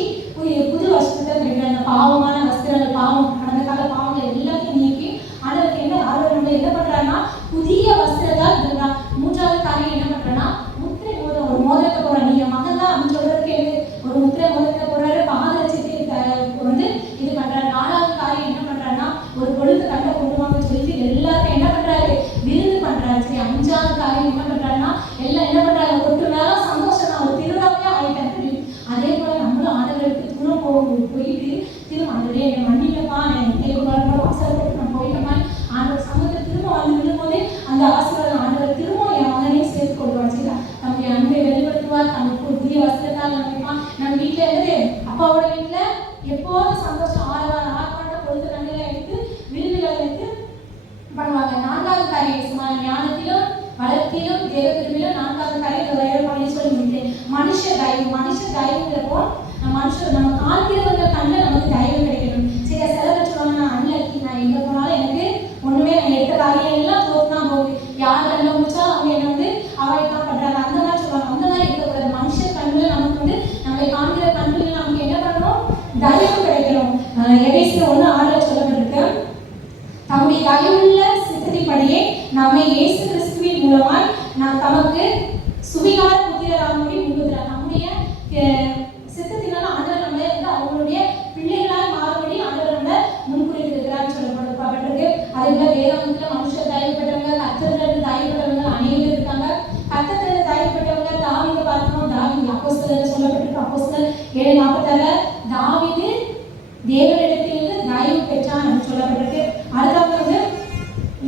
புது வஸ்திரத்தை கட்டுறான். அந்த பாவமான வஸ்திரங்கள், பாவம் கடந்த கால பாவங்கள் எல்லாத்தையும் நீக்கி ஆண்டவருக்கு என்ன ஆர்வம் என்ன பண்றான்னா புதிய வஸ்திரத்தை இருந்தான். 3வது காரியம் என்ன பண்றான்னா முத்திரை மோதிரம், ஒரு மோதிரத்தை போடுறான். நீங்க மகன் தான் அப்படின்னு சொல்றதுக்கு ஒரு முத்திரை மோதிரத்தை போடுறாரு. பாதரட்சத்தை வந்து இது பண்றாரு. 4வது காரியம் என்ன பண்றாருன்னா ஒரு கொழுத்து கட்டை கொண்டு வாங்க சொல்லிட்டு எல்லாரும் என்ன பண்றாரு, விருந்து பண்றாரு. சரி, 5வது காரியம் என்ன பண்றாருன்னா எல்லாம் என்ன பண்றாங்க, ஒட்டு மேல சந்தோஷம் தான், ஒரு திருவிழாவே ஆயிட்டாரு. அதே போல நம்மளும் ஆண்டவருக்கு தூரம் போயிட்டு திரும்ப ஆண்டவரே என்னை மன்னிப்பா, நான் ஆசைப்பட்டு நான் போயிட்டோமா ஆண்டவர் சமூகத்தை திரும்ப வந்து விழும்போதே அந்த ஆசீர்வாதம் ஆண்டவர் திரும்ப என் மகனையும் சேர்த்து கொண்டு வச்சுக்கா. நம்முடைய அன்பை வெளிப்படுத்துவார், நமக்கு ஒரு புதிய வஸ்திரத்தால் நினைப்பான். நம்ம வீட்டுல இருந்து அப்பாவோட வீட்டுல எப்போதும் சந்தோஷம் ஆர்ப்பாட்டம் பொழுது கண்ணில எடுத்து விருதுகள் வைத்து பண்ணுவாங்க. 4வது காரியம் ஞானத்திலும் வளர்த்திலும் தேவ கிருபையிலும் 4வது காரியம் வேறு பண்ணி சொல்லி முடித்தேன். மனுஷ தயவுங்கிறப்போ மனுஷர் நம்ம காண்கிறவங்க கண்ணில் நமக்கு தயவு கிடைக்கணும். சரி, சில பேர் சொல்லுவாங்க நான் அன்லக்கி, நான் எங்கே போனாலும் எனக்கு ஒன்றுமே நான் எடுத்த காரியம் எல்லாம் தோற்று தான் போகுது, யார் கண்ணில் முடிச்சா அவங்க என்னை வந்து அவாய்ட் தான் பண்ணுறாங்க, அந்த மாதிரி சொல்லுவாங்க. அந்த மாதிரி இருக்கக்கூடாது. மனுஷர் கண்ணில் நமக்கு வந்து நம்மளை காண்கிற கண்ணில் நமக்கு என்ன பண்ணணும், தயவு கிடைக்கணும். எபேசியர் 1:6 சொல்லப்பட்டிருக்கு, தம்முடைய தயவுள்ள சித்தத்தின்படியே நம்மை இயேசு கிறிஸ்துவின் மூலமாய் நான் தமக்கு சுவிகார புத்திரராகும்படி முன்னுகிறார். நம்முடைய சித்தத்தினால ஆண்டவர் நம்மளை வந்து அவங்களுடைய பிள்ளைகளாய் மாறும்படி ஆண்டவர் நம்ம முன்குறித்திருக்கிறார் சொல்லப்பட்டிருக்கு. அதே போல வேதாந்தத்தில் மனுஷர் தயவுப்பட்டவங்க, கர்த்தரிலிருந்து தயவுப்பட்டவங்க அநேகர் இருக்காங்க. கர்த்தரிலிருந்து தயவுப்பட்டவங்க தாவீதை பார்த்தோம். தாவீது அப்போஸ்தலர் சொல்லப்பட்டிருக்கு. அப்போஸ்தலர் 7:46 தாவீது தேவனிடத்திலிருந்து தயவு பெற்றான் சொல்லப்பட்டிருக்கு. அடுத்தவங்க வந்து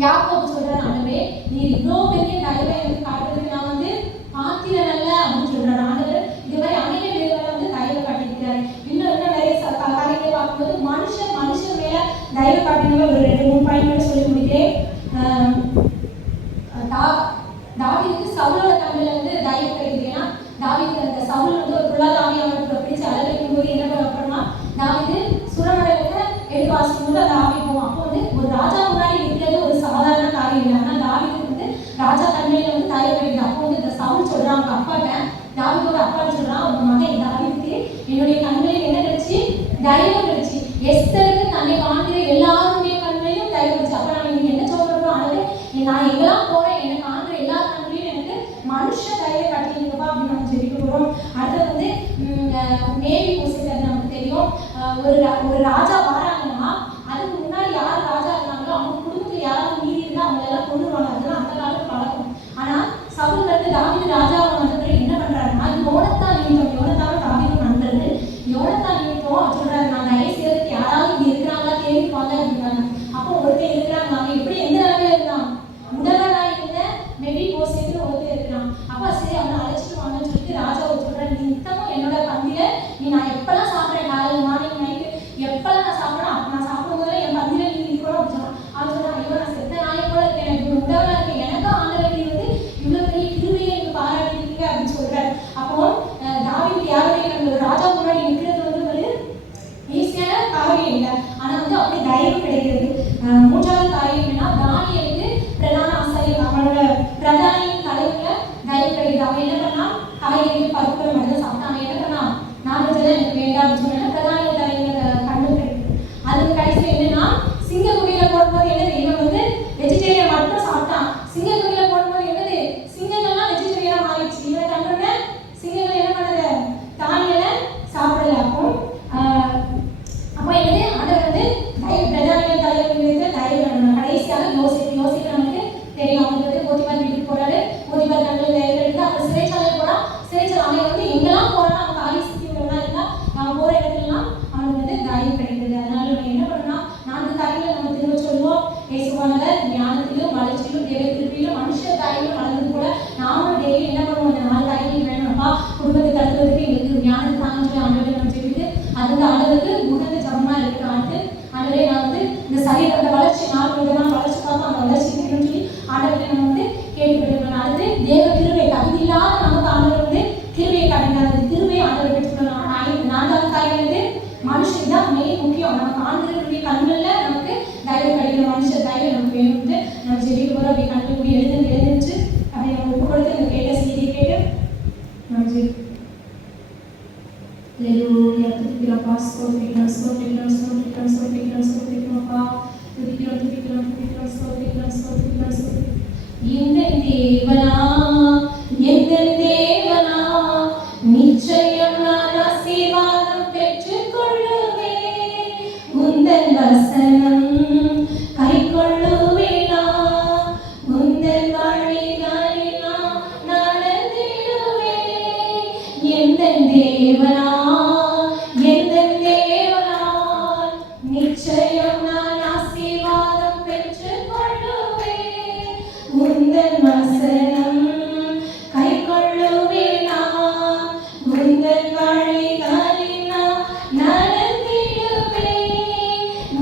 யாக்கோபு சொல்றான், ஆண்டவரே நீர் இவ்வளோ பெரிய தயவை எனக்கு காட்டுறதுக்கு நான் வந்து பாத்திரம் அல்ல அப்பாட்ட, தாவீதோட அப்பா சொல்றான், உங்க மகன் தாவீதுக்கு என்னுடைய கண்களில் என்ன கிடைச்சு? தயவு கிடைச்சு. எஸ்தருக்கு தன்னை காண்கிற எல்லாருடைய கண்களிலும் தயவு கிடைச்சு. அப்ப நான் இன்னைக்கு என்ன சொல்றோம்? ஆனது நான் எங்கெல்லாம் போறேன், என்னை காண்கிற எல்லா கண்களிலும் எனக்கு மனுஷ தயவை காட்டினீங்கப்பா அப்படின்னு நம்ம ஜெபிக்க போறோம். அடுத்தது வந்து மேவி பூசிக்கிறது நமக்கு தெரியும். ஒரு ராஜா வராங்கன்னா அதுக்கு முன்னாடி யார் ராஜா இருந்தாங்களோ அவங்க குடும்பத்தில் யாராவது மீறி இருந்தால் அவங்க எல்லாம் கொண்டுருவாங்க. அதெல்லாம் அந்த காலத்து பழக்கம். ஆனா சவுல் வந்து தாவீது ராஜாவை வந்த பிறகு என்ன பண்றாருன்னா, யோனத்தான் தாவீது நண்பர்கள், யோனத்தான் நிமித்தம் சொல்றாரு, நான் தயவு செய்யறதுக்கு யாராவது இங்க இருக்கிறாங்களா தேடிப்பாங்க அப்படின்னாங்க. அப்போ ஒருத்தர் இருக்கிறாங்க. அவங்க எப்படி எந்த நிலைமையில இருந்தான்? முதல்வனா இருந்த மேவி போசேத்து ஒருத்தர் இருக்கிறான். அப்ப சரி அவனை அழைச்சிட்டு வாங்கன்னு சொல்லிட்டு ராஜாவை சொல்றாரு, நீ நித்தமும் என்னோட பந்தியில நான் எப்பெல்லாம் சாப்பிட்றேன், காலையில் மார்னிங் நைட்டு எப்பெல்லாம் நான் சாப்பிட்றேன், அப்ப நான் சாப்பிடும் போதெல்லாம் என் பந்தியில நீ இருக்கணும் அப்படின்னு சொன்னான். அவன் சொன்னான், ஐயோ நான் செத்த நாயை போல இருக்கேன், எனக்கு உடம்பா இருக்கேன், எனக்கும் ஆண்டவர் நீ வந்து இவ்வளவு பெரிய கிருபையை நீங்க பாராட்டிருக்கீங்க அப்படின்னு சொல்றாரு. அப்போ தாவீது யாருடைய நம்ம ராஜா முன்னாடி நிற்கிறது வந்து ஒரு ஈஸியான காரியம் இல்லை. ஆனா வந்து அப்படி தைரியம் கிடைக்கிறது. மூன்றாவது காரியம் என்னன்னா, தானியேலுக்கு பிரதான ஆசாரியர் அவனோட பிரதானியின் தலைவர்ல தைரியம் கிடைக்குது. அவன் என்ன பண்ணா, காய்கறி பருப்புகள் மட்டும் சாப்பிட்டான். அவன் என்ன பண்ணா, நான்வெஜ் எனக்கு வேண்டாம் அப்படின்னு சொன்னா பிரதானிய தலைவர்களை கண்டு கிடைக்குது. அதுக்கு கடைசியில் என்னன்னா, சிங்கக்குடியில போடும்போது என்னது, இவன் வந்து வெஜிடேரியன் மட்டும் சாப்பிட்டான். சிங்கக்குடியில போடும்போது என்னது, சிங்கங்கள்லாம் வெஜிடேரியனா மாறிடுச்சு. இவனை கண்டோடனே சிங்கங்கள் என்ன பண்ணுது, தானியலை சாப்பிடல. அப்போ என்னது, ஆண்டவர் வந்து பிரதானிய தலைவர் தயவு வேணும். கடைசியாக யோசிக்க நமக்கு தெரியும். அவங்க வந்து போத்திபார் வீட்டுக்கு போறாரு, போத்திபார் கண்ணில் தயவு கிடைக்குது. அப்புறம் சிறைச்சாலை போனா, சிறைச்சாலை அவன் வந்து எங்கெல்லாம் போறான்னா அவங்க காலி சுத்திலாம் இருந்தா அவன் போற இடத்துலலாம் அவனுக்கு வந்து தயவு கிடைக்குது. அதனால நம்ம என்ன பண்ணலாம், 4 காரியங்களை நம்ம திரும்ப சொல்லுவோம். இயேசுவானவர் ஞானத்திலும் வளர்ச்சியிலும் தேவ கிருபையிலும் மனுஷ காரியங்களும் வளர்ந்தது போல நாமும் டெய்லி என்ன பண்ணுவோம், அந்த 4 காரியங்கள் வேணும்ப்பா. குடும்பத்தை தடுக்கிறதுக்கு எங்களுக்கு ஞானத்தை தாங்க சொல்லி ஆண்டவரை நம்ம ஜெபித்து அது வந்து ஆண்டவருக்கு உகந்த ஜபமா இருக்கு. ஆண்டவரே நான் வந்து இந்த சரீரத்தை வளர்ச்சி 4 விதமான வளர்ச்சி பார்த்தோம், அந்த வளர்ச்சி வேணும்னு சொல்லி ஆண்டவரை நம்ம வந்து கேட்டுக்கொள்ளணும். அடுத்து தேவ கிருபை, தகுதி இல்லாத நமக்கு ஆண்டவர் வந்து கிருபையை காட்டினார். அந்த கிருபையை ஆண்டவர் பெற்றுக்கொள்ளணும். 4வது காரியம் வந்து மனுஷன் தான் மெயின் முக்கியம். நமக்கு ஆண்டவருடைய கண்களில் நமக்கு தைரியம் கிடைக்கிற மனுஷ தைரியம் நமக்கு வேணும்னு நம்ம ஜெபிக்க போகிறோம். அப்படி கண்கள் கூடி எழுந்துச்சு அப்படி நம்ம ஒப்பு கொடுத்து இந்த கேட்ட செய்தியை கேட்டு நம்ம Haleluya, tukiக்கிறோம் பாஸ்டர், துதிக்கிறோம் இந்த தேவனா எந்த தேவனா நிச்சயம் நான் ஆசீர்வாதம் பெற்றுக் கொள்ளுவேன். உந்தன் வசனம் கை கொள்ளுவேனா, உந்தன் வழிகளில் நான் நடந்திடுவேன். எந்த தேவனா நிச்சயம் நான் ஆசீர்வாதம் பெற்றுக் கொள்ளுவேன். உந்தன் வசனம் கை கொள்ளுவேனா, உந்தன் வழிகளில் நான் நடந்திடுவேன்.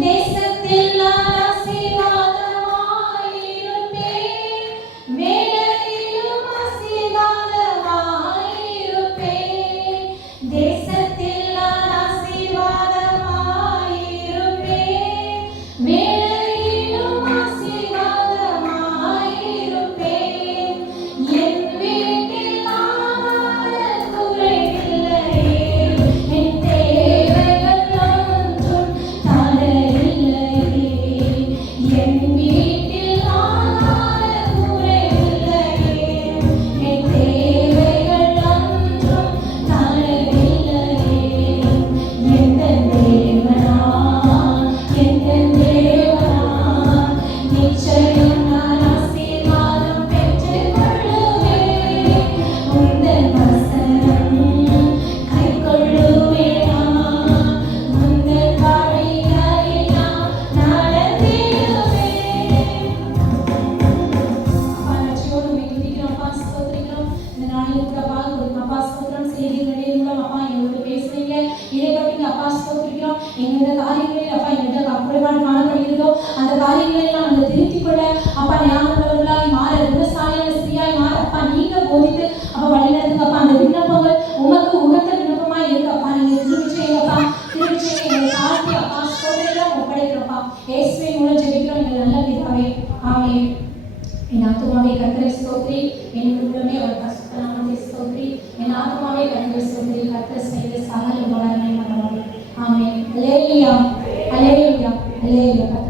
தேசத்தில் நான் ஆசீர்வாதமாயிருப்பேன், வேலையிலும் ஆசீர்வாதமாயிருப்பேன். தேசத்தில் அல்லேலூயா அல்லேலூயா அல்லேலூயா.